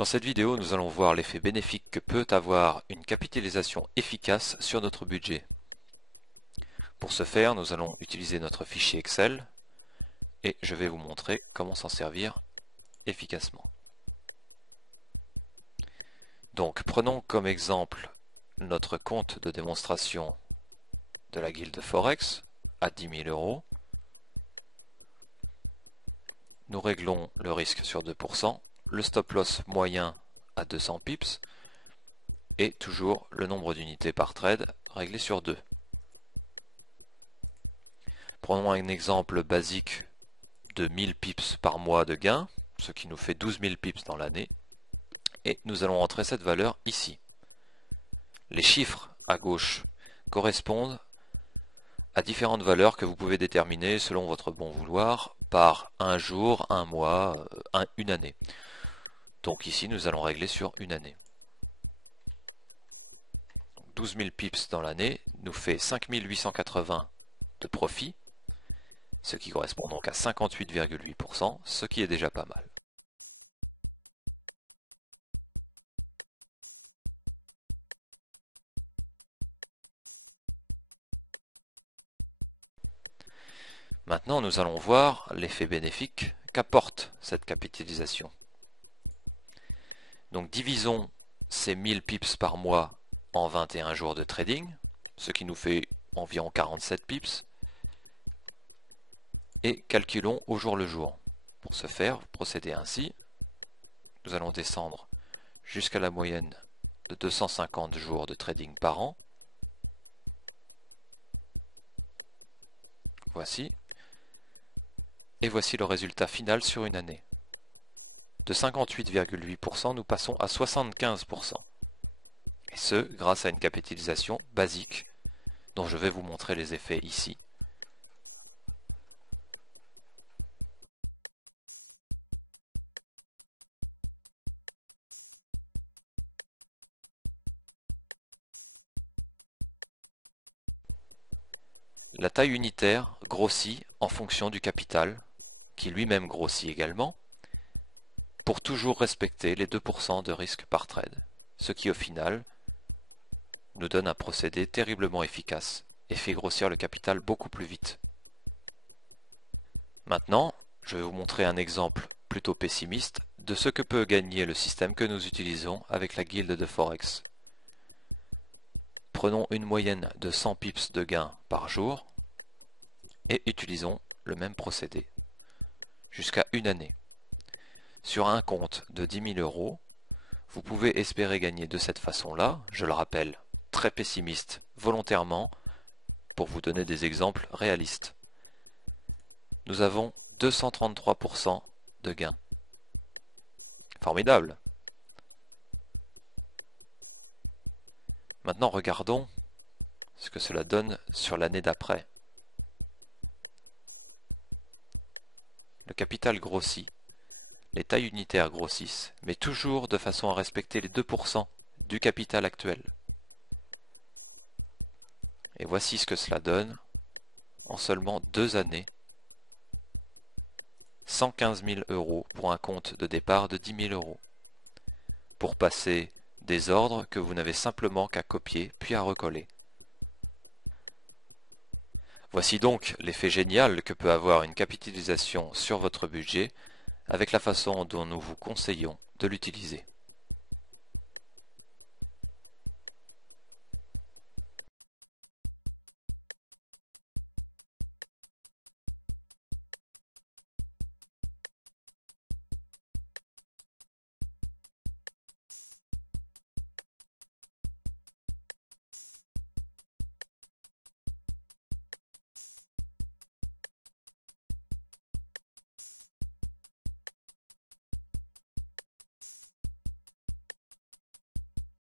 Dans cette vidéo, nous allons voir l'effet bénéfique que peut avoir une capitalisation efficace sur notre budget. Pour ce faire, nous allons utiliser notre fichier Excel et je vais vous montrer comment s'en servir efficacement. Donc, prenons comme exemple notre compte de démonstration de la guilde Forex à 10 000 euros. Nous réglons le risque sur 2%, le stop loss moyen à 200 pips et toujours le nombre d'unités par trade réglé sur 2. Prenons un exemple basique de 1000 pips par mois de gain, ce qui nous fait 12 000 pips dans l'année, et nous allons entrer cette valeur ici. Les chiffres à gauche correspondent à différentes valeurs que vous pouvez déterminer selon votre bon vouloir par un jour, un mois, une année. Donc ici nous allons régler sur une année. 12 000 pips dans l'année nous fait 5 880 de profit, ce qui correspond donc à 58,8%, ce qui est déjà pas mal. Maintenant, nous allons voir l'effet bénéfique qu'apporte cette capitalisation. Donc divisons ces 1000 pips par mois en 21 jours de trading, ce qui nous fait environ 47 pips, et calculons au jour le jour. Pour ce faire, procédez ainsi. Nous allons descendre jusqu'à la moyenne de 250 jours de trading par an. Voici. Et voici le résultat final sur une année. De 58,8%, nous passons à 75%. Et ce, grâce à une capitalisation basique, dont je vais vous montrer les effets ici. La taille unitaire grossit en fonction du capital, qui lui-même grossit également, pour toujours respecter les 2% de risque par trade, ce qui au final nous donne un procédé terriblement efficace et fait grossir le capital beaucoup plus vite. Maintenant, je vais vous montrer un exemple plutôt pessimiste de ce que peut gagner le système que nous utilisons avec la guilde de Forex. Prenons une moyenne de 100 pips de gain par jour et utilisons le même procédé jusqu'à une année. Sur un compte de 10 000 euros, vous pouvez espérer gagner de cette façon-là, je le rappelle, très pessimiste volontairement, pour vous donner des exemples réalistes. Nous avons 233% de gain. Formidable! Maintenant regardons ce que cela donne sur l'année d'après. Le capital grossit, les tailles unitaires grossissent, mais toujours de façon à respecter les 2% du capital actuel. Et voici ce que cela donne en seulement 2 années. 115 000 euros pour un compte de départ de 10 000 euros. Pour passer des ordres que vous n'avez simplement qu'à copier puis à recoller. Voici donc l'effet génial que peut avoir une capitalisation sur votre budget avec la façon dont nous vous conseillons de l'utiliser.